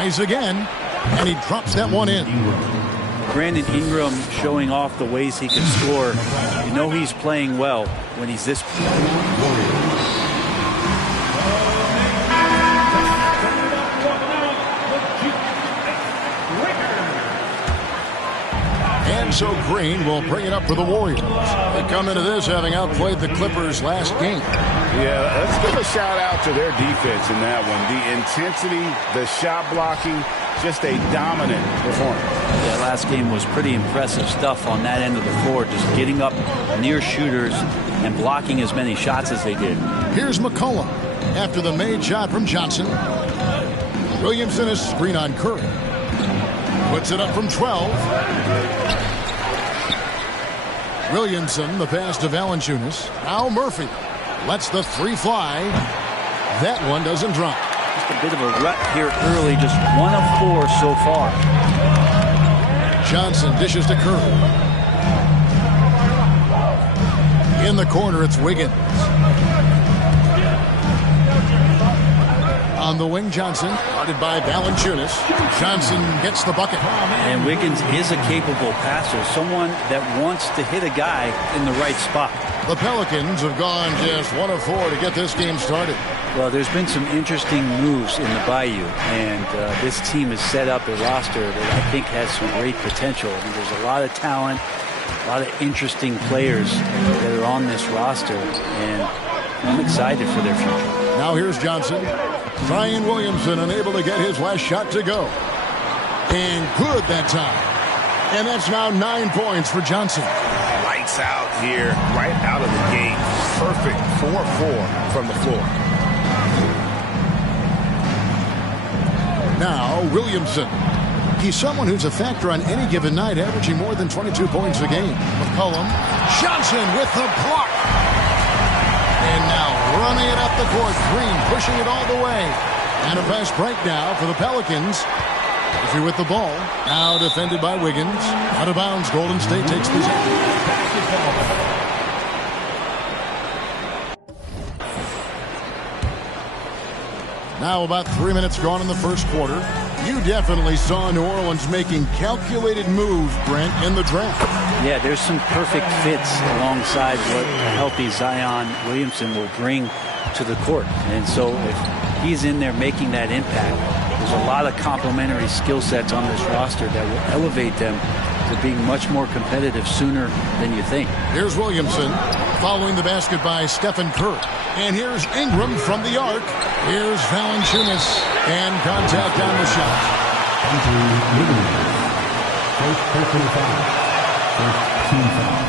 Tries again, and he drops that one in. Brandon Ingram showing off the ways he can score. You know he's playing well when he's this. And so Green will bring it up for the Warriors. They come into this having outplayed the Clippers last game. Yeah, let's give a shout out to their defense in that one. The intensity, the shot blocking, just a dominant performance. Yeah, last game was pretty impressive stuff on that end of the floor, just getting up near shooters and blocking as many shots as they did. Here's McCollum after the made shot from Johnson. Williamson is screen on Curry. Puts it up from 12. Williamson, the pass to Valanciunas. Now Murphy lets the three fly. That one doesn't drop. Just a bit of a rut here early, just 1 of 4 so far. Johnson dishes to Curry. In the corner, it's Wiggins. On the wing, Johnson, guarded by Valanciunas. Johnson gets the bucket. And Wiggins is a capable passer, someone that wants to hit a guy in the right spot. The Pelicans have gone just 1 of 4 to get this game started. Well, there's been some interesting moves in the Bayou, and this team has set up a roster that I think has some great potential. I mean, there's a lot of talent, a lot of interesting players that are on this roster, and I'm excited for their future. Now here's Johnson. Zion Williamson unable to get his last shot to go. And good that time. And that's now 9 points for Johnson. Lights out here, right out of the gate. Perfect 4-4 from the floor. Now Williamson. He's someone who's a factor on any given night, averaging more than 22 points a game. McCollum. Johnson with the block. And now running it up the court. Green pushing it all the way. And a fast break now for the Pelicans. Murphy with the ball. Now defended by Wiggins. Out of bounds. Golden State takes possession. Now about 3 minutes gone in the first quarter. You definitely saw New Orleans making calculated moves, Brent, in the draft. Yeah, there's some perfect fits alongside what a healthy Zion Williamson will bring to the court. And so if he's in there making that impact, there's a lot of complementary skill sets on this roster that will elevate them to being much more competitive sooner than you think. Here's Williamson following the basket by Stephen Curry. And here's Ingram from the arc. Here's Valanciunas. And contact on the shot. First personal foul. First team foul.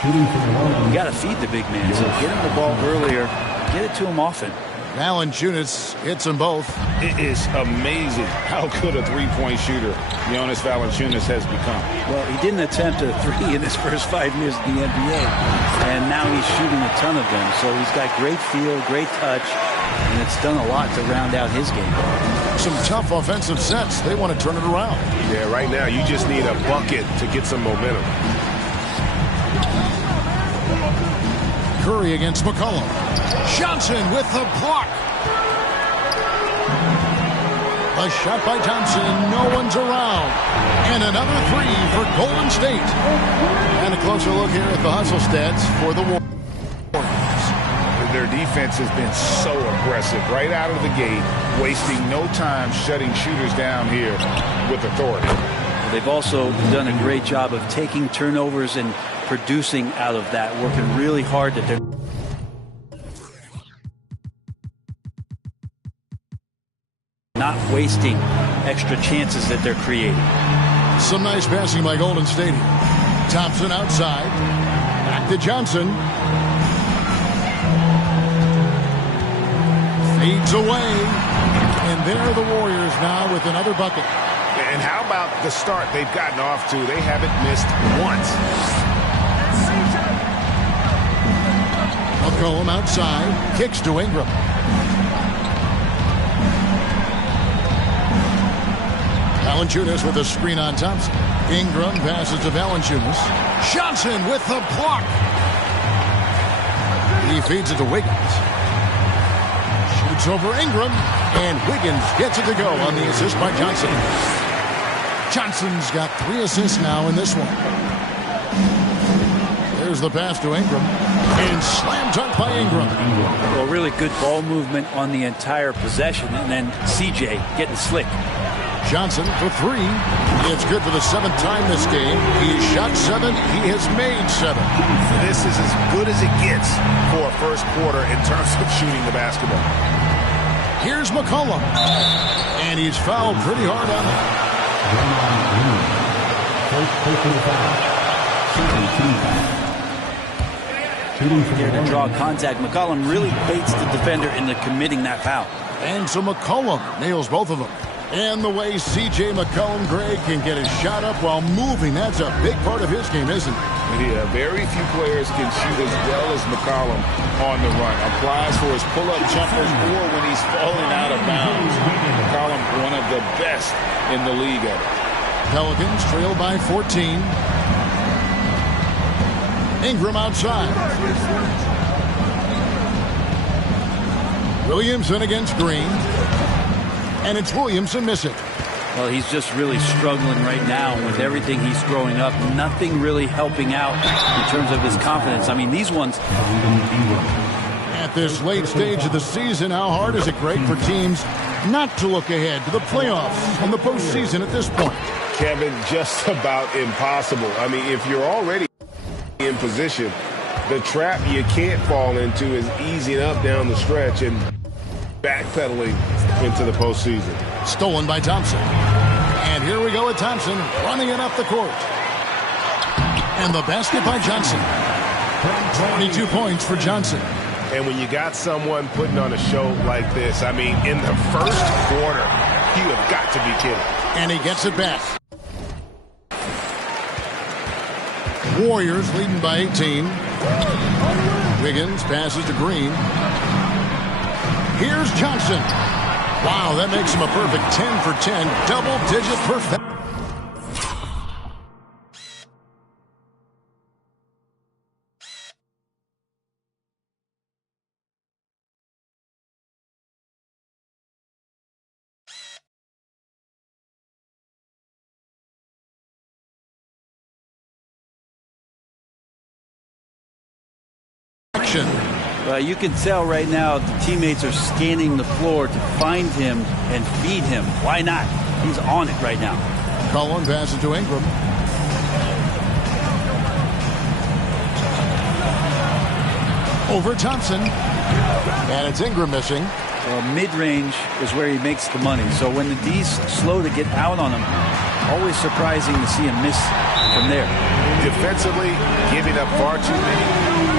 Shooting from the line. You got to feed the big man, so get him the ball earlier. Get it to him often. Valanciunas hits them both. It is amazing how good a three-point shooter Jonas Valanciunas has become. Well, he didn't attempt a three in his first 5 years in the NBA, and now he's shooting a ton of them. So he's got great feel, great touch, and it's done a lot to round out his game. Some tough offensive sets. They want to turn it around. Yeah, right now you just need a bucket to get some momentum. Curry against McCollum. Johnson with the block. A shot by Thompson. No one's around. And another three for Golden State. And a closer look here at the hustle stats for the Warriors. Their defense has been so aggressive right out of the gate, wasting no time shutting shooters down here with authority. They've also done a great job of taking turnovers and producing out of that, working really hard that they're not wasting extra chances that they're creating. Some nice passing by Golden State here. Thompson outside. Back to Johnson. Fades away. And there are the Warriors now with another bucket. And how about the start they've gotten off to? They haven't missed once. McCollum outside. Kicks to Ingram. Valanciunas with a screen on Thompson. Ingram passes to Valanciunas. Johnson with the block. He feeds it to Wiggins. It's over Ingram, and Wiggins gets it to go on the assist by Johnson. Johnson's got 3 assists now in this one. There's the pass to Ingram, and slam dunk by Ingram. Well, really good ball movement on the entire possession, and then CJ getting slick. Johnson for 3. It's good for the 7th time this game. He shot 7. He has made 7. This is as good as it gets for a first quarter in terms of shooting the basketball. Here's McCollum, and he's fouled pretty hard on that. Here to draw contact. McCollum really baits the defender into committing that foul. And so McCollum nails both of them. And the way C.J. McCollum, Greg, can get his shot up while moving, that's a big part of his game, isn't it? Yeah, very few players can shoot as well as McCollum on the run. Applies for his pull-up jumpers or when he's falling out of bounds. McCollum, one of the best in the league at it. Pelicans trail by 14. Ingram outside. Williamson against Green. And it's Williamson missing. Well, he's just really struggling right now with everything he's throwing up. Nothing really helping out in terms of his confidence. I mean, these ones. At this late stage of the season, how hard is it, Greg, for teams not to look ahead to the playoffs and the postseason at this point? Kevin, just about impossible. I mean, if you're already in position, the trap you can't fall into is easing up down the stretch and backpedaling into the postseason. Stolen by Thompson. And here we go with Thompson running it up the court. And the basket by Johnson. 22 points for Johnson. And when you got someone putting on a show like this, I mean, in the first quarter, you have got to be kidding. And he gets it back. Warriors leading by 18. Wiggins passes to Green. Here's Johnson. Wow, that makes him a perfect 10 for 10. Double-digit perfect. You can tell right now the teammates are scanning the floor to find him and feed him. Why not? He's on it right now. Cullen passes to Ingram. Over Thompson. And it's Ingram missing. Well, mid-range is where he makes the money. So when the D's slow to get out on him, always surprising to see him miss from there. Defensively, giving up far too many.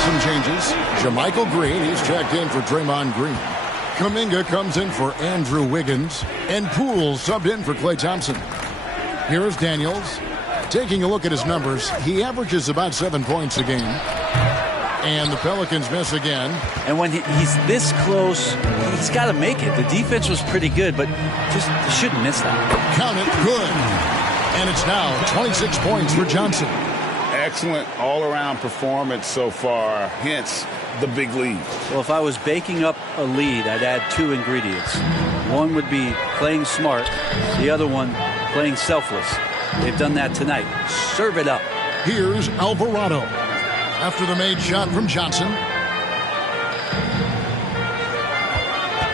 Some changes. JaMychal Green, he's checked in for Draymond Green. Kuminga comes in for Andrew Wiggins. And Poole subbed in for Klay Thompson. Here's Daniels. Taking a look at his numbers, he averages about 7 points a game. And the Pelicans miss again. And when he's this close, he's got to make it. The defense was pretty good, but just shouldn't miss that. Count it, good. And it's now 26 points for Johnson. Excellent all-around performance so far, hence the big lead. Well, if I was baking up a lead, I'd add 2 ingredients. One would be playing smart. The other one, playing selfless. They've done that tonight. Serve it up. Here's Alvarado. After the made shot from Johnson.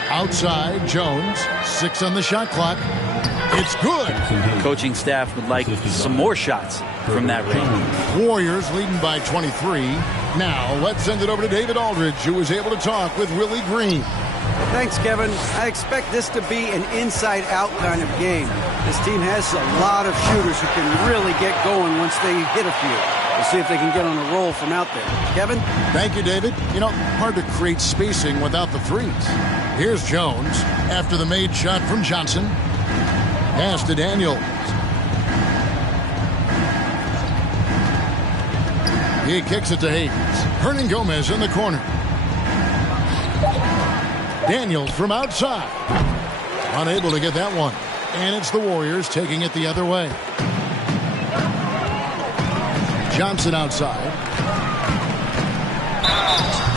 Outside, Jones. 6 on the shot clock. It's good. Coaching staff would like some more shots from that range. Warriors leading by 23. Now, let's send it over to David Aldridge, who was able to talk with Willie Green. Thanks, Kevin. I expect this to be an inside-out kind of game. This team has a lot of shooters who can really get going once they hit a few. We'll see if they can get on a roll from out there. Kevin? Thank you, David. You know, hard to create spacing without the threes. Here's Jones after the made shot from Johnson. Pass to Daniels. He kicks it to Hayes. Hernan Gomez in the corner. Daniels from outside. Unable to get that one. And it's the Warriors taking it the other way. Johnson outside.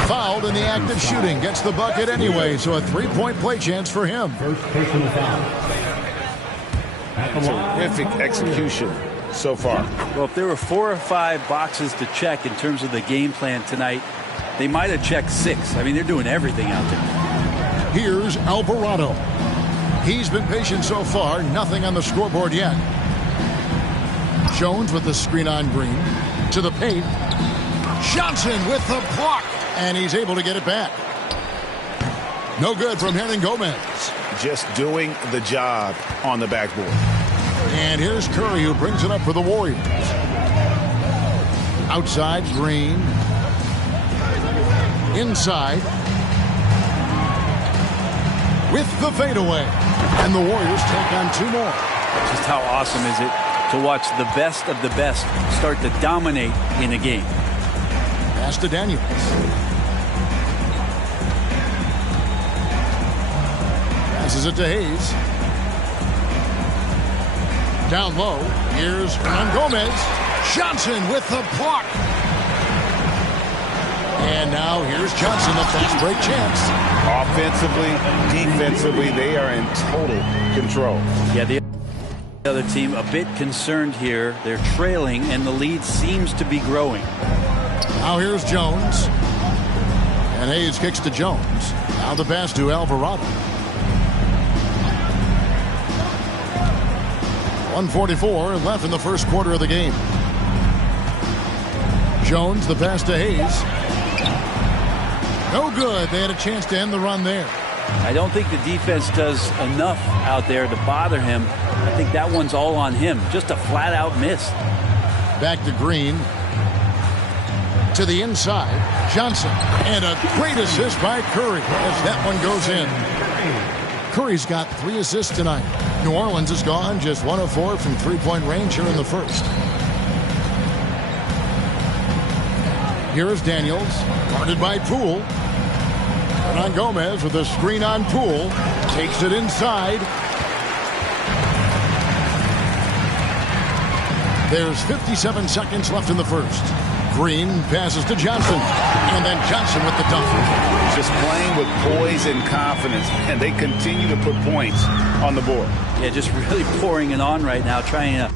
Fouled in the act of shooting. Gets the bucket anyway, so a three-point play chance for him. First personal foul. Terrific execution so far. Well, if there were 4 or 5 boxes to check in terms of the game plan tonight, they might have checked 6. I mean, they're doing everything out there. Here's Alvarado. He's been patient so far. Nothing on the scoreboard yet. Jones with the screen on Green. To the paint. Johnson with the block. And he's able to get it back. No good from Hernangomez. Just doing the job on the backboard. And here's Curry, who brings it up for the Warriors. Outside, Green. Inside. With the fadeaway. And the Warriors take on 2 more. Just how awesome is it to watch the best of the best start to dominate in a game. Pass to Daniels. Passes it to Hayes. Down low. Here's Hernangomez. Johnson with the block. And now here's Johnson, the fast break chance. Offensively, defensively, they are in total control. Yeah, the other team a bit concerned here. They're trailing, and the lead seems to be growing. Now here's Jones. And Hayes kicks to Jones. Now the pass to Alvarado. 1:44 left in the first quarter of the game. Jones, the pass to Hayes. No good. They had a chance to end the run there. I don't think the defense does enough out there to bother him. I think that one's all on him. Just a flat-out miss. Back to Green. To the inside. Johnson. And a great assist by Curry as that one goes in. Curry's got 3 assists tonight. New Orleans is gone just 1 of 4 from three-point range here in the first. Here is Daniels, guarded by Poole. Hernangomez with a screen on Poole. Takes it inside. There's 57 seconds left in the first. Green passes to Johnson. And then Johnson with the dunk. Just playing with poise and confidence, and they continue to put points on the board. Yeah, just really pouring it on right now, trying to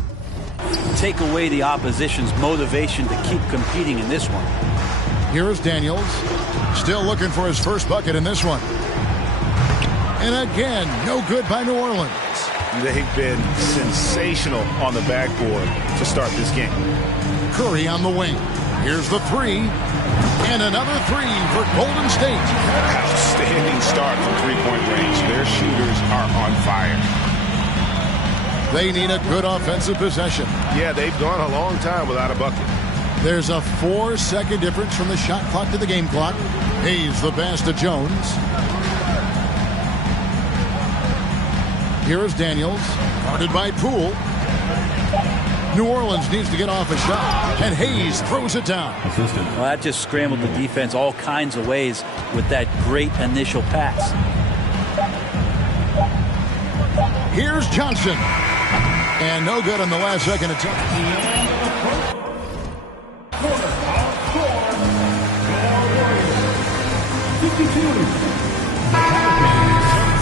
take away the opposition's motivation to keep competing in this one. Here's Daniels. Still looking for his first bucket in this one. And again, no good by New Orleans. They've been sensational on the backboard to start this game. Curry on the wing. Here's the 3. And another 3 for Golden State. Outstanding start from three-point range. Their shooters are on fire. They need a good offensive possession. Yeah, they've gone a long time without a bucket. There's a 4-second difference from the shot clock to the game clock. Hayes the pass to Jones. Here is Daniels, guarded by Poole. New Orleans needs to get off a shot, and Hayes throws it down. Well, that just scrambled the defense all kinds of ways with that great initial pass. Here's Johnson. And no good on the last second attempt.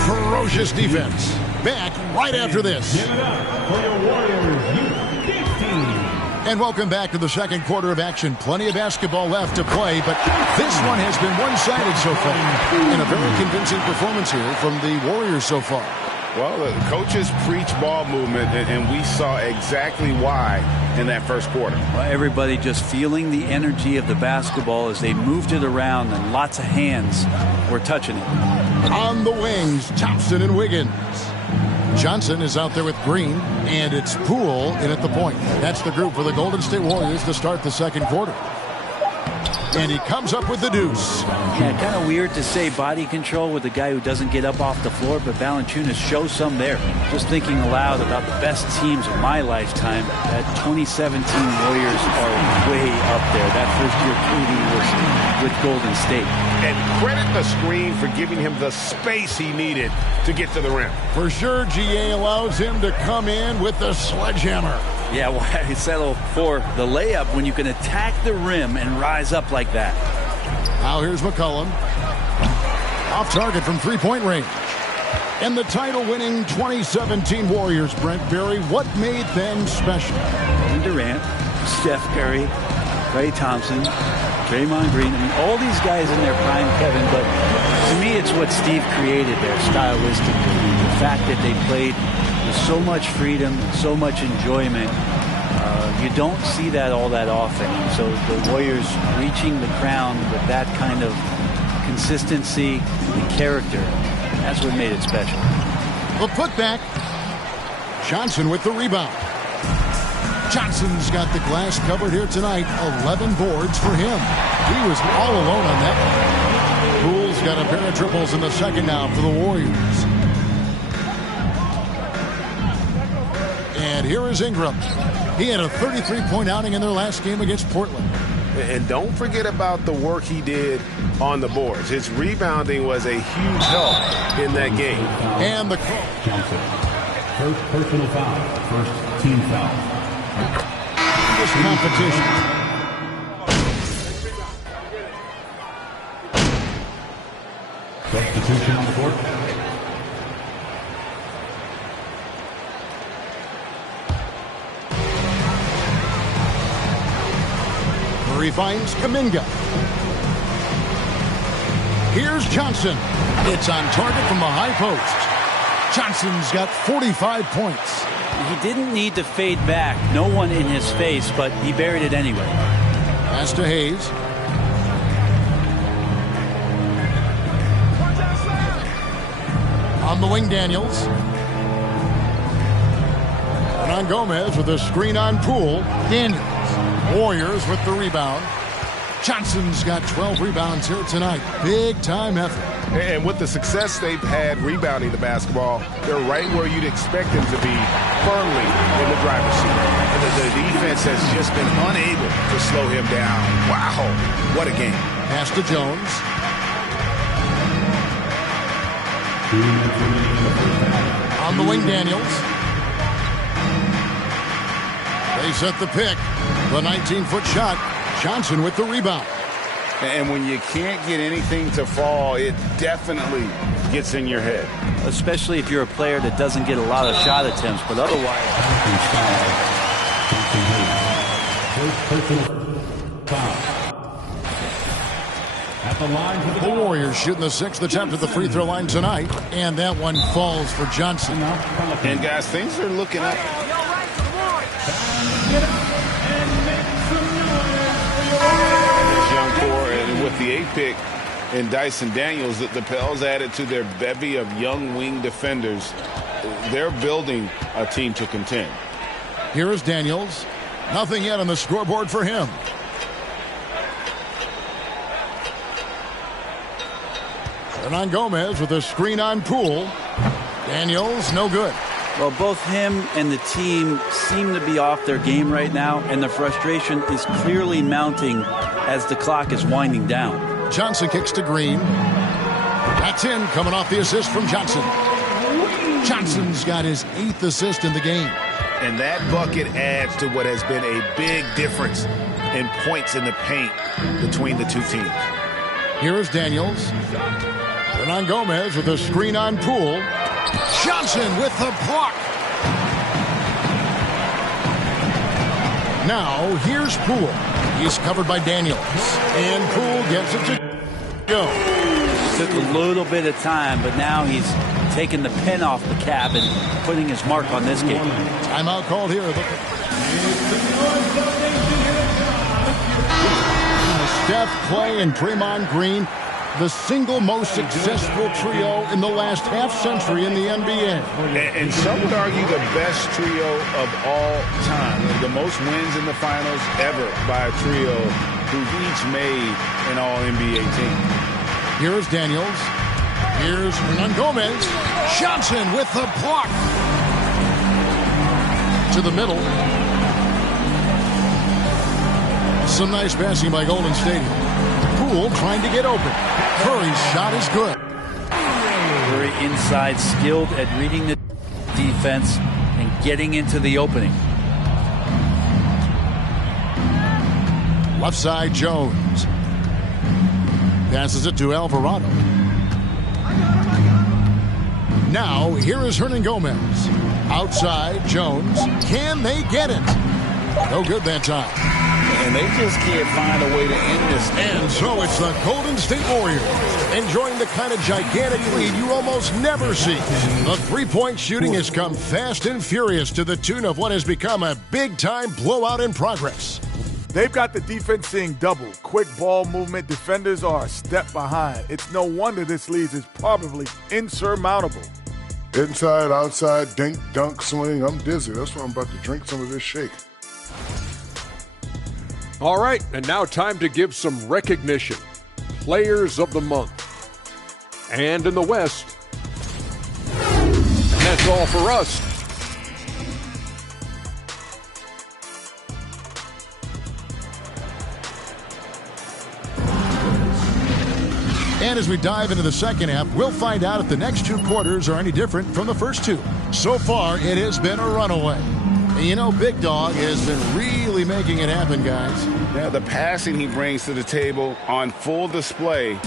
Ferocious defense. Back right after this. Give it up for your Warriors. And welcome back to the second quarter of action. Plenty of basketball left to play, but this one has been one-sided so far. And a very convincing performance here from the Warriors so far. Well, the coaches preach ball movement, and we saw exactly why in that first quarter. Well, everybody just feeling the energy of the basketball as they moved it around, and lots of hands were touching it. On the wings, Thompson and Wiggins. Johnson is out there with Green, and it's Poole in at the point. That's the group for the Golden State Warriors to start the second quarter. And he comes up with the deuce. Yeah, kind of weird to say body control with a guy who doesn't get up off the floor, but Valanciunas shows some there. Just thinking aloud about the best teams of my lifetime, that 2017 Warriors are way up there. That first year KD was with Golden State. And credit the screen for giving him the space he needed to get to the rim. For sure, GA allows him to come in with the sledgehammer. Yeah, why settle for the layup when you can attack the rim and rise up like that? Now here's McCollum. Off target from three-point range. And the title-winning 2017 Warriors, Brent Berry, what made them special? Durant, Steph Curry, Klay Thompson, Draymond Green. I mean, all these guys in their prime, Kevin, but to me it's what Steve created there stylistically. The fact that they played with so much freedom, so much enjoyment. You don't see that all that often. And so the Warriors reaching the crown with that kind of consistency and character, that's what made it special. The putback. Johnson with the rebound. Johnson's got the glass covered here tonight. 11 boards for him. He was all alone on that one. Poole's got a pair of triples in the second now for the Warriors. And here is Ingram. He had a 33-point outing in their last game against Portland. And don't forget about the work he did on the boards. His rebounding was a huge help in that game. And the call. Johnson. First personal foul. First team foul. This competition. Substitution on the court. Murray finds Kuminga. Here's Johnson. It's on target from the high post. Johnson's got 45 points. He didn't need to fade back. No one in his face, but he buried it anyway. Pass to Hayes. On the wing, Daniels. And on Gomez with a screen on Poole. Daniels. Warriors with the rebound. Johnson's got 12 rebounds here tonight. Big time effort. And with the success they've had rebounding the basketball, they're right where you'd expect them to be, firmly in the driver's seat. The defense has just been unable to slow him down. Wow, what a game. Pass to Jones. On the wing, Daniels. They set the pick. The 19-foot shot. Johnson with the rebound. And when you can't get anything to fall, it definitely gets in your head. Especially if you're a player that doesn't get a lot of shot attempts, but otherwise. At the line for the Warriors shooting the sixth attempt at the free throw line tonight, and that one falls for Johnson. And guys, things are looking up. Young core, and with the 8th pick and Dyson Daniels, the Pels added to their bevy of young wing defenders. They're building a team to contend. Here is Daniels. Nothing yet on the scoreboard for him. Hernan Gomez with a screen on Poole. Daniels, no good. Well, both him and the team seem to be off their game right now, and the frustration is clearly mounting as the clock is winding down. Johnson kicks to Green. That's in, coming off the assist from Johnson. Johnson's got his 8th assist in the game. And that bucket adds to what has been a big difference in points in the paint between the two teams. Here is Daniels. Hernan Gomez with a screen on Poole. Johnson with the block. Now here's Poole. He's covered by Daniels. And Poole gets it to go. Took a little bit of time, but now he's taking the pen off the cap and putting his mark on this game. Timeout called here. Steph, Klay, and Draymond Green, the single most successful trio in the last half-century in the NBA. And some would argue the best trio of all time. The most wins in the finals ever by a trio who've each made an All-NBA team. Here's Daniels. Here's Hernan Gomez. Johnson with the block. To the middle. Some nice passing by Golden State. Poole trying to get open. Curry's shot is good. Very inside, skilled at reading the defense and getting into the opening. Left side, Jones. Passes it to Alvarado. Now, here is Hernan Gomez. Outside, Jones. Can they get it? No good that time. And they just can't find a way to end this thing. And so it's the Golden State Warriors enjoying the kind of gigantic lead you almost never see. The three-point shooting has come fast and furious to the tune of what has become a big-time blowout in progress. They've got the defense seeing double. Quick ball movement. Defenders are a step behind. It's no wonder this lead is probably insurmountable. Inside, outside, dink, dunk, swing. I'm dizzy. That's why I'm about to drink some of this shake. All right, and now time to give some recognition. Players of the Month. And in the West, and that's all for us. And as we dive into the second half, we'll find out if the next two quarters are any different from the first two. So far, it has been a runaway. And you know, Big Dog has been really making it happen, guys. Yeah, the passing he brings to the table on full display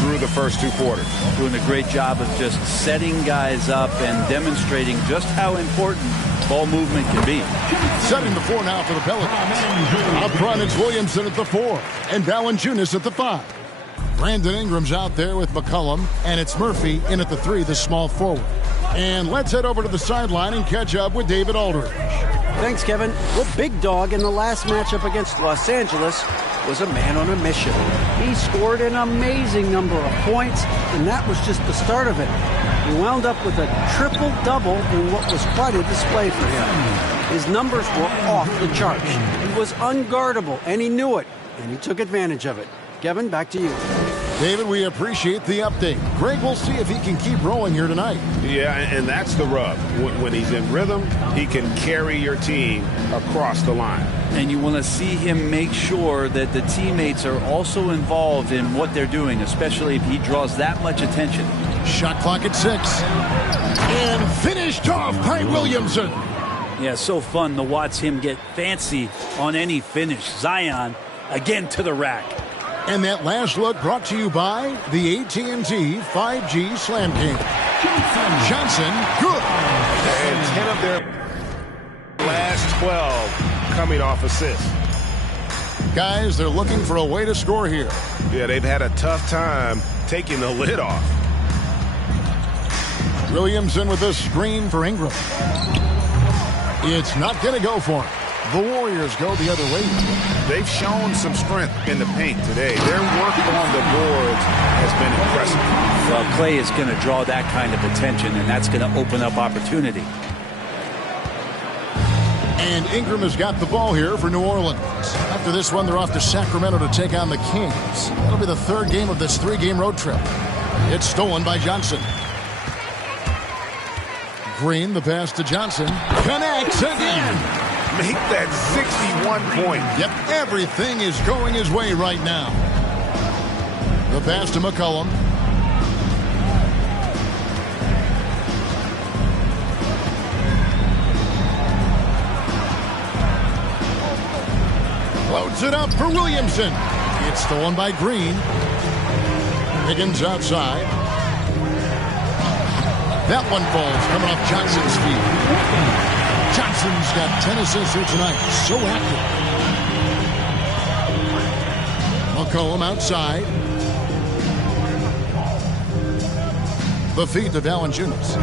through the first two quarters. Doing a great job of just setting guys up and demonstrating just how important ball movement can be. Setting the floor now for the Pelicans. Up front, it's Williamson at the 4 and Valanciunas at the 5. Brandon Ingram's out there with McCollum, and it's Murphy in at the 3, the small forward. And let's head over to the sideline and catch up with David Aldridge. Thanks, Kevin. Well, Big Dog in the last matchup against Los Angeles was a man on a mission. He scored an amazing number of points, and that was just the start of it. He wound up with a triple-double in what was quite a display for him. His numbers were off the charts. He was unguardable, and he knew it, and he took advantage of it. Kevin, back to you. David, we appreciate the update. Greg, we'll see if he can keep rolling here tonight. Yeah, and that's the rub. When he's in rhythm, he can carry your team across the line. And you want to see him make sure that the teammates are also involved in what they're doing, especially if he draws that much attention. Shot clock at 6. And finished off by Williamson. Yeah, so fun to watch him get fancy on any finish. Zion, again to the rack. And that last look brought to you by the AT&T 5G Slam King. Johnson, good. And 10 of their last 12 coming off assists. Guys, they're looking for a way to score here. Yeah, they've had a tough time taking the lid off. Williamson with a screen for Ingram. It's not going to go for him. The Warriors go the other way. They've shown some strength in the paint today. Their work on the boards has been impressive. Well, Clay is going to draw that kind of attention, and that's going to open up opportunity. And Ingram has got the ball here for New Orleans. After this one, they're off to Sacramento to take on the Kings. That'll be the third game of this 3-game road trip. It's stolen by Johnson. Green, the pass to Johnson. Connects again. Make that 61 point. Yep, everything is going his way right now. The pass to McCollum. Loads it up for Williamson. It's stolen by Green. Higgins outside. That one falls coming off Johnson's feet. Johnson's got 10 assists here tonight. So active. McCollum outside. The feed to Valanciunas.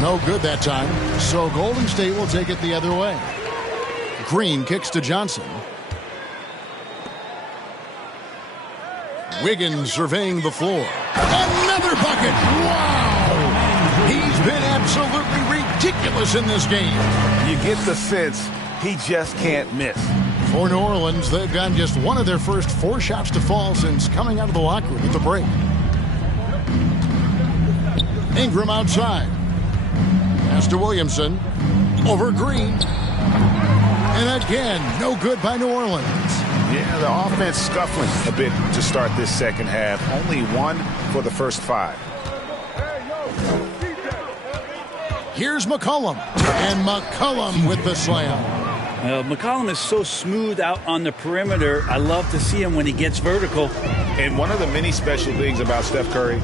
No good that time. So Golden State will take it the other way. Green kicks to Johnson. Wiggins surveying the floor. Another bucket. Wow. He's been absolutely ridiculous in this game. You get the sense he just can't miss. For New Orleans, they've gotten just one of their first 4 shots to fall since coming out of the locker room at the break. Ingram outside. Pass to Williamson. Over Green. And again, no good by New Orleans. Yeah, the offense scuffling a bit to start this second half. Only 1 for the first 5. Here's McCollum. And McCollum with the slam. McCollum is so smooth out on the perimeter. I love to see him when he gets vertical. And one of the many special things about Steph Curry,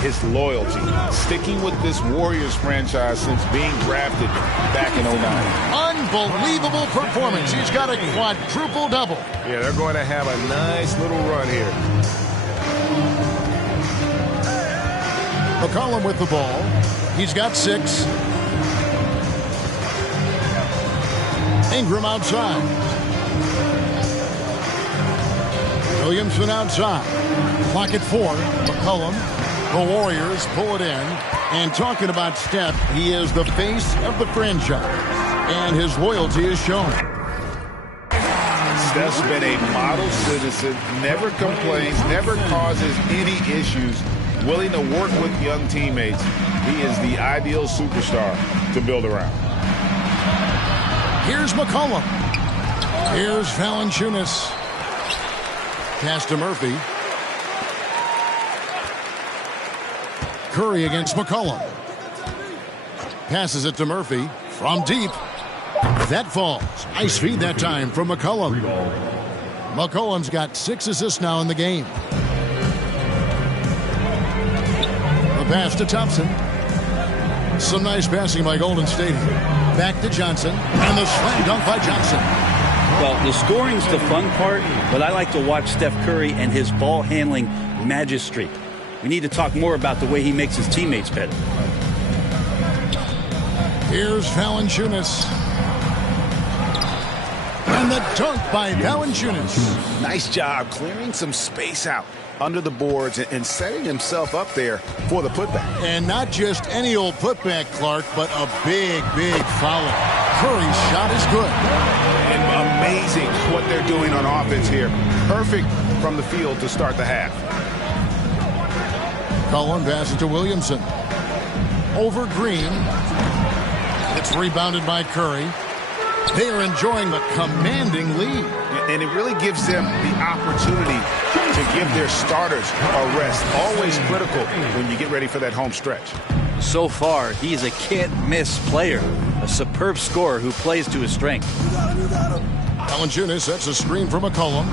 his loyalty. Sticking with this Warriors franchise since being drafted back in 09. Unbelievable performance. He's got a quadruple-double. Yeah, they're going to have a nice little run here. McCollum with the ball. He's got 6. Ingram outside. Williamson outside. Clock at 4. McCollum. The Warriors pull it in. And talking about Steph, he is the face of the franchise. And his loyalty is shown. Steph's been a model citizen, never complains, never causes any issues, willing to work with young teammates. He is the ideal superstar to build around. Here's McCollum. Here's Valanciunas. Pass to Murphy. Curry against McCollum. Passes it to Murphy from deep. That falls. Nice feed that time from McCollum. McCollum's got 6 assists now in the game. The pass to Thompson. Some nice passing by Golden State. Back to Johnson. And the slam dunk by Johnson. Well, the scoring's the fun part, but I like to watch Steph Curry and his ball handling magistry. We need to talk more about the way he makes his teammates better. Here's Valanciunas. And the dunk by Valanciunas. Nice job clearing some space out under the boards and setting himself up there for the putback. And not just any old putback, Clark, but a big, big foul. Curry's shot is good. And amazing what they're doing on offense here. Perfect from the field to start the half. Cullen passes to Williamson. Over Green. It's rebounded by Curry. They are enjoying the commanding lead. And it really gives them the opportunity to give their starters a rest. Always critical when you get ready for that home stretch. So far, he's a can't-miss player. A superb scorer who plays to his strength. Valanciunas sets a screen for McCollum.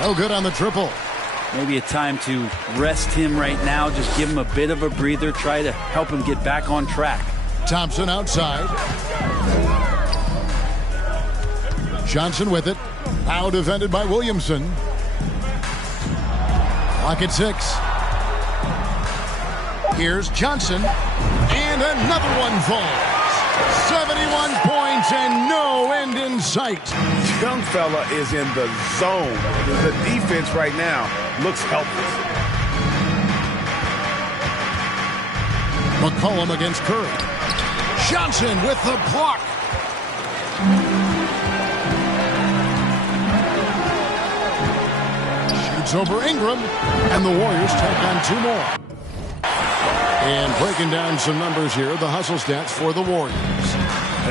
No good on the triple. Maybe a time to rest him right now. Just give him a bit of a breather. Try to help him get back on track. Thompson outside. Johnson with it. Now defended by Williamson. Clock at 6. Here's Johnson. And another one falls. 71 points and no end in sight. Young fella is in the zone. The defense right now looks helpless. McCollum against Curry. Johnson with the block. Shoots over Ingram. And the Warriors take on 2 more. And breaking down some numbers here, the hustle stats for the Warriors.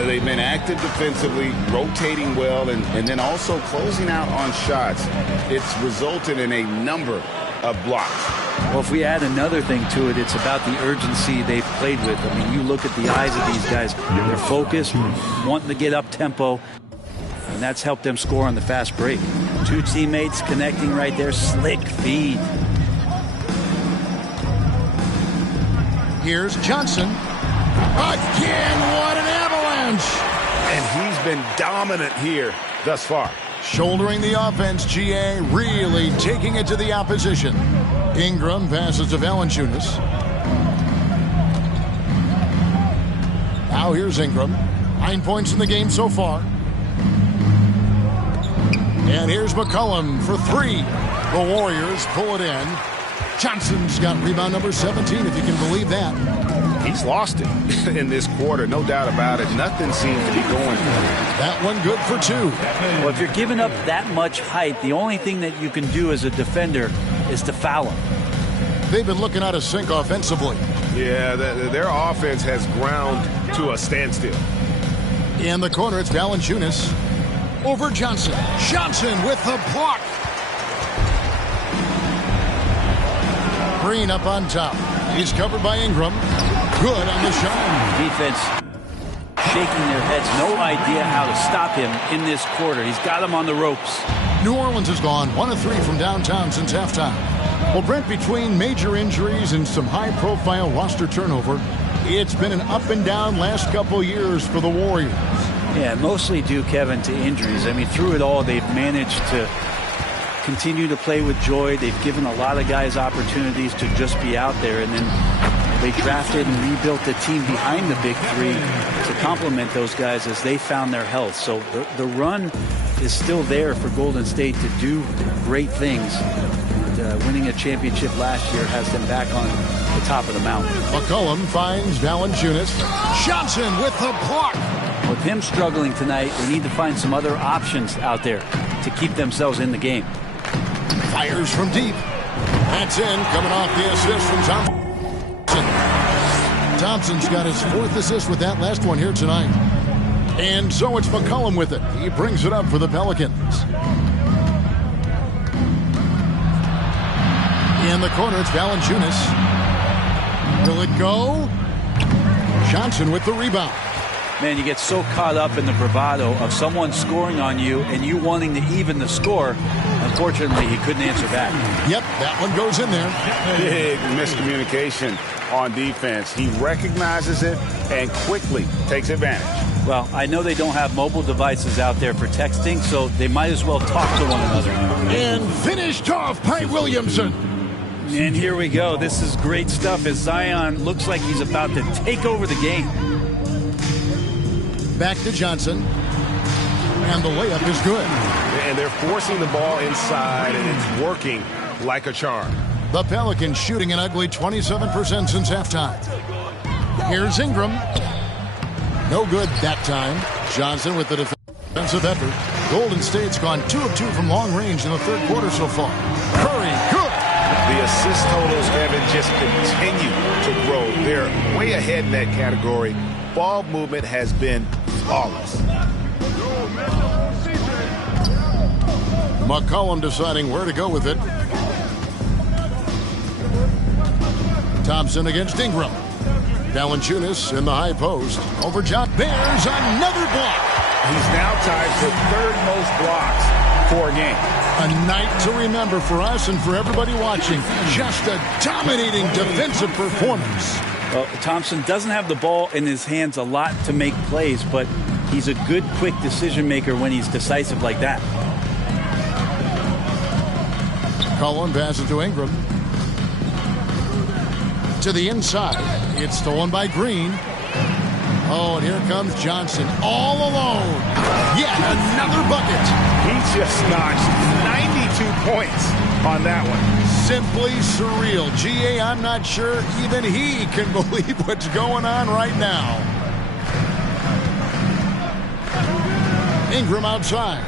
They've been active defensively, rotating well, and then also closing out on shots. It's resulted in a number of blocks. Well, if we add another thing to it, it's about the urgency they've played with. I mean, you look at the eyes of these guys. They're focused, wanting to get up tempo, and that's helped them score on the fast break. 2 teammates connecting right there. Slick feed. Here's Johnson. Again, what an avalanche! And he's been dominant here thus far. Shouldering the offense, GA really taking it to the opposition. Ingram passes to Valanciunas. Now here's Ingram. 9 points in the game so far. And here's McCollum for 3. The Warriors pull it in. Johnson's got rebound number 17, if you can believe that. He's lost it in this quarter, no doubt about it. Nothing seems to be going for him. That one good for 2. Well, if you're giving up that much height, the only thing that you can do as a defender is to foul him. They've been looking out of sync offensively. Yeah, their offense has ground to a standstill. In the corner, it's Valanciunas. Over Johnson. Johnson with the block. Green up on top. He's covered by Ingram. Good on the shot. Defense shaking their heads. No idea how to stop him in this quarter. He's got him on the ropes. New Orleans has gone 1 of 3 from downtown since halftime. Well, Brent, between major injuries and some high-profile roster turnover, it's been an up and down last couple years for the Warriors. Yeah, mostly due, Kevin, to injuries. I mean, through it all, they've managed to continue to play with joy. They've given a lot of guys opportunities to just be out there, and then they drafted and rebuilt the team behind the big three to complement those guys as they found their health. So the run is still there for Golden State to do great things. Winning a championship last year has them back on the top of the mountain. McCollum finds Valanciunas. Johnson with the block. With him struggling tonight, they need to find some other options out there to keep themselves in the game. Fires from deep. That's in, coming off the assist from Thompson. Thompson's got his 4th assist with that last one here tonight. And so it's McCollum with it. He brings it up for the Pelicans. In the corner, it's Valanciunas. Will it go? Johnson with the rebound. Man, you get so caught up in the bravado of someone scoring on you and you wanting to even the score. Unfortunately, he couldn't answer back. Yep, that one goes in there. Big miscommunication on defense. He recognizes it and quickly takes advantage. Well, I know they don't have mobile devices out there for texting, so they might as well talk to one another. And finished off by Williamson. And here we go. This is great stuff as Zion looks like he's about to take over the game. Back to Johnson. And the layup is good. And they're forcing the ball inside, and it's working like a charm. The Pelicans shooting an ugly 27% since halftime. Here's Ingram. No good that time. Johnson with the defensive effort. Golden State's gone 2 of 2 from long range in the 3rd quarter so far. Curry, good. The assist totals, Kevin, just continue to grow. They're way ahead in that category. Ball movement has been flawless. McCollum deciding where to go with it. Thompson against Ingram. Valanciunas in the high post. Over John. There's another block. He's now tied for 3rd most blocks for a game. A night to remember for us and for everybody watching. Just a dominating defensive performance. Well, Thompson doesn't have the ball in his hands a lot to make plays, but he's a good, quick decision maker when he's decisive like that. Cullen passes to Ingram. To the inside. It's stolen by Green. Oh, and here comes Johnson all alone. Yet another bucket. He just notched 92 points on that one. Simply surreal. G.A., I'm not sure even he can believe what's going on right now. Ingram outside.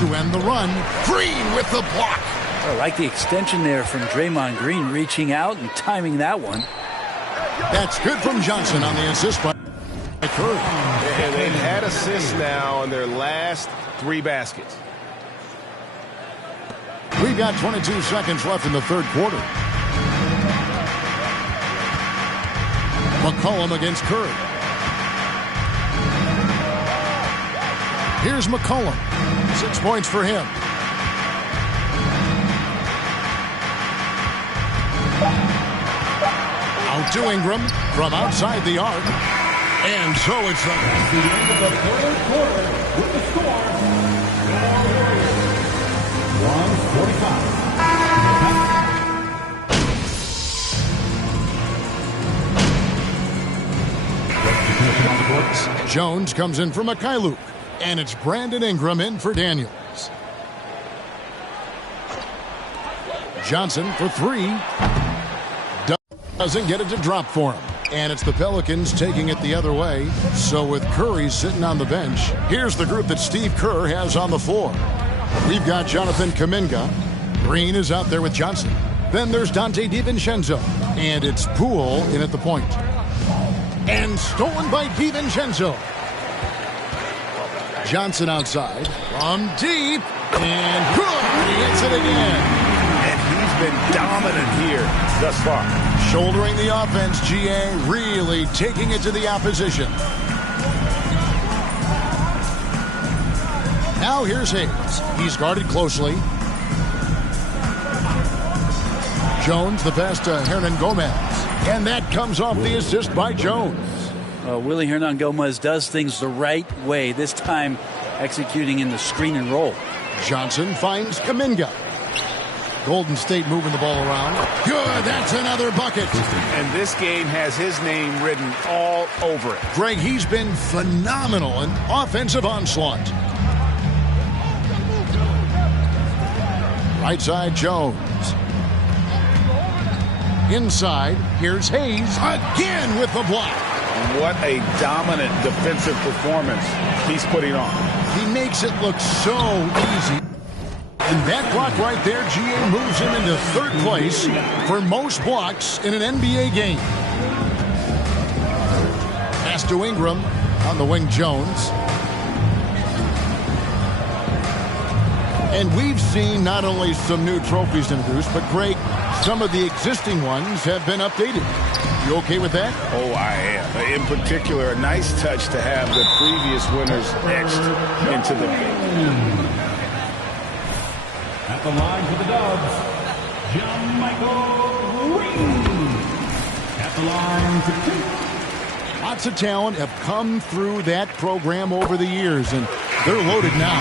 To end the run, Green with the block. I like the extension there from Draymond Green, reaching out and timing that one. That's good from Johnson on the assist by Curry. And they've had assists now on their last 3 baskets. We've got 22 seconds left in the 3rd quarter. McCollum against Curry. Here's McCollum. 6 points for him. Out to Ingram from outside the arc. And so it's the end of the 3rd quarter with the score 145. Jones comes in for Mikhailuk. And it's Brandon Ingram in for Daniels. Johnson for 3. Doesn't get it to drop for him. And it's the Pelicans taking it the other way. So with Curry sitting on the bench, here's the group that Steve Kerr has on the floor. We've got Jonathan Kuminga. Green is out there with Johnson. Then there's Dante DiVincenzo. And it's Poole in at the point. And stolen by DiVincenzo. Johnson outside from deep. And good. He hits it again. And he's been dominant here thus far. Shouldering the offense, GA really taking it to the opposition. Now here's Hayes. He's guarded closely. Jones, the pass to Hernan Gomez. And that comes off the assist by Jones. Willie Hernan Gomez does things the right way, this time executing in the screen and roll. Johnson finds Kuminga. Golden State moving the ball around. Good, that's another bucket. And this game has his name written all over it. Greg, he's been phenomenal in offensive onslaught. Right side, Jones. Inside, here's Hayes again with the block. What a dominant defensive performance he's putting on. He makes it look so easy. And that block right there, GA moves him into third place for most blocks in an NBA game. Pass to Ingram on the wing, Jones. And we've seen not only some new trophies introduced, but Greg, some of the existing ones have been updated. You okay with that? Oh, I am. In particular, a nice touch to have the previous winners etched into the game. At the line for the Dubs, Michael Green. At the line for 2. Lots of talent have come through that program over the years, and they're loaded now.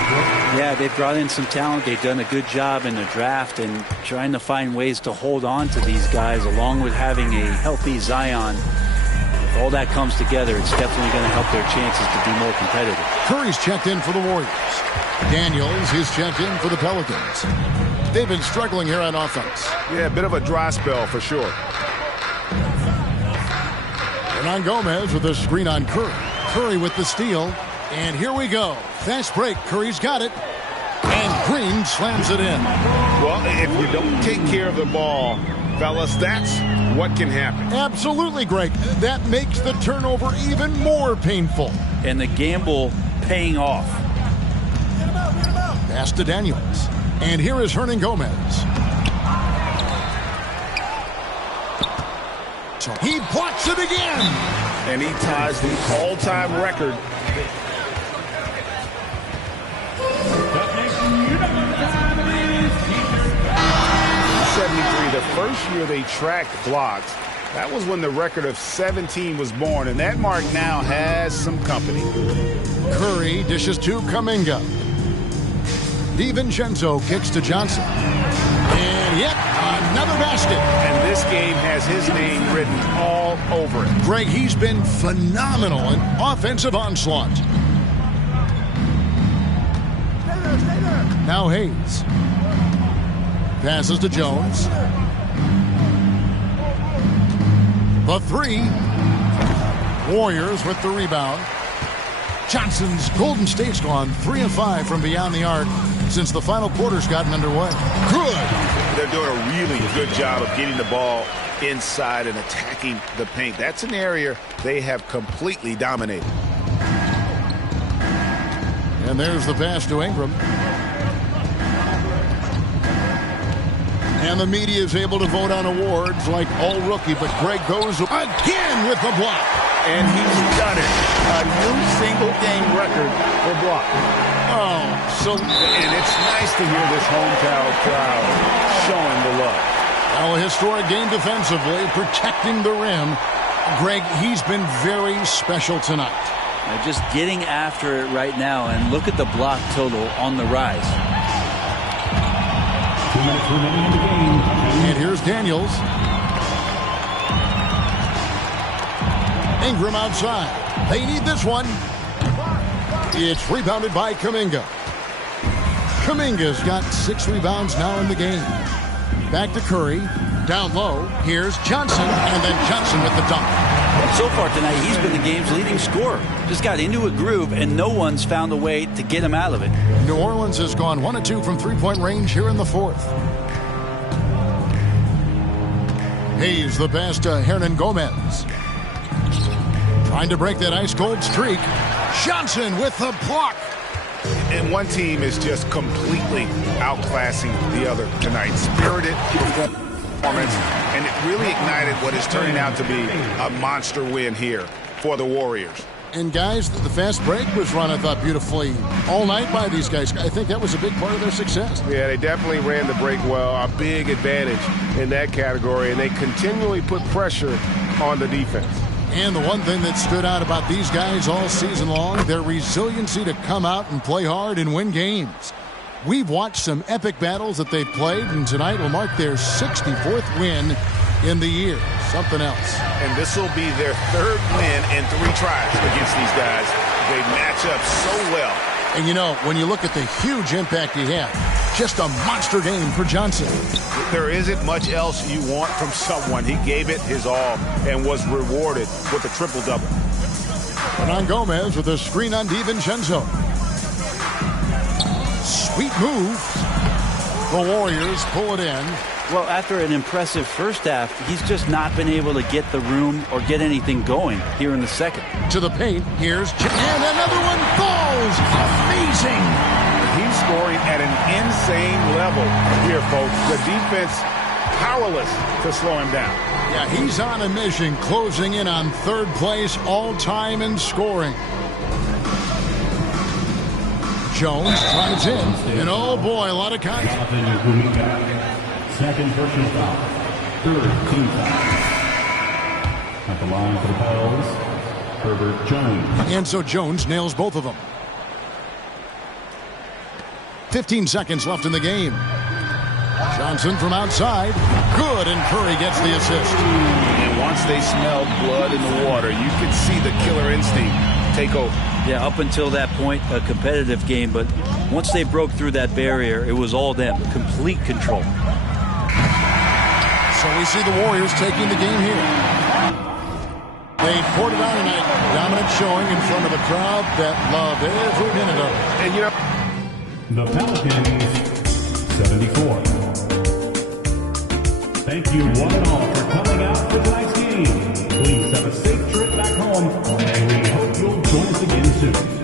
Yeah, they've brought in some talent. They've done a good job in the draft and trying to find ways to hold on to these guys, along with having a healthy Zion. If all that comes together, it's definitely going to help their chances to be more competitive. Curry's checked in for the Warriors. Daniels is checked in for the Pelicans. They've been struggling here on offense. Yeah, a bit of a dry spell for sure. Hernan Gomez with a screen on Curry. Curry with the steal. And here we go. Fast break. Curry's got it. And Green slams it in. Well, if you don't take care of the ball, fellas, that's what can happen. Absolutely, Greg. That makes the turnover even more painful. And the gamble paying off. Pass to Daniels. And here is Hernan Gomez. So he blocks it again. And he ties the all-time record. The first year they tracked blocks, that was when the record of 17 was born, and that mark now has some company. Curry dishes to Kuminga. DiVincenzo kicks to Johnson. And yet another basket. And this game has his name written all over it. Greg, he's been phenomenal in offensive onslaught. Now Hayes. Passes to Jones. The three. Warriors with the rebound. Johnson's Golden State's gone 3 of 5 from beyond the arc since the final quarter's gotten underway. Good. They're doing a really good job of getting the ball inside and attacking the paint. That's an area they have completely dominated. And there's the pass to Ingram. And the media is able to vote on awards like all rookie, but Greg goes again with the block. And he's done it. A new single-game record for block. Oh, so... And it's nice to hear this hometown crowd showing the love. Well, a historic game defensively, protecting the rim. Greg, he's been very special tonight. They're just getting after it right now, and look at the block total on the rise. 2 minutes remaining in the game. And here's Daniels. Ingram outside. They need this one. It's rebounded by Kuminga. Kuminga's got 6 rebounds now in the game. Back to Curry. Down low. Here's Johnson. And then Johnson with the dunk. So far tonight, he's been the game's leading scorer. Just got into a groove, and no one's found a way to get him out of it. New Orleans has gone 1 of 2 from three-point range here in the fourth. Hayes the pass to Hernan Gomez. Trying to break that ice-cold streak. Johnson with the block. And one team is just completely outclassing the other tonight. Spirited. performance, and it really ignited what is turning out to be a monster win here for the Warriors. And guys, the fast break was run, I thought, beautifully all night by these guys. I think that was a big part of their success. Yeah, they definitely ran the break well. A big advantage in that category, and they continually put pressure on the defense. And the one thing that stood out about these guys all season long, their resiliency to come out and play hard and win games. We've watched some epic battles that they've played, and tonight will mark their 64th win in the year. Something else. And this will be their third win in 3 tries against these guys. They match up so well. And you know, when you look at the huge impact he had, just a monster game for Johnson. There isn't much else you want from someone. He gave it his all and was rewarded with a triple-double. Hernan Gomez with a screen on DiVincenzo. Sweet move. The Warriors pull it in. Well, after an impressive first half, he's just not been able to get the room or get anything going here in the second. To the paint, here's and another one falls. Amazing. He's scoring at an insane level here, folks. The defense powerless to slow him down. Yeah, he's on a mission, closing in on third place all-time in scoring. Jones drives in, and oh boy, a lot of contact. Second personal foul. Third team foul. At the line for the Pels, Herbert Jones. And so Jones nails both of them. 15 seconds left in the game. Johnson from outside. Good, and Curry gets the assist. And once they smelled blood in the water, you could see the killer instinct take over. Yeah, up until that point, a competitive game, but once they broke through that barrier, it was all them. Complete control. So we see the Warriors taking the game here. They poured it on tonight. Dominant showing in front of a crowd that loved every minute of it. And you know, The Pelicans, 74. Thank you one and all for coming out for tonight's game. Please have a safe trip back home, and we hope you'll join us again soon.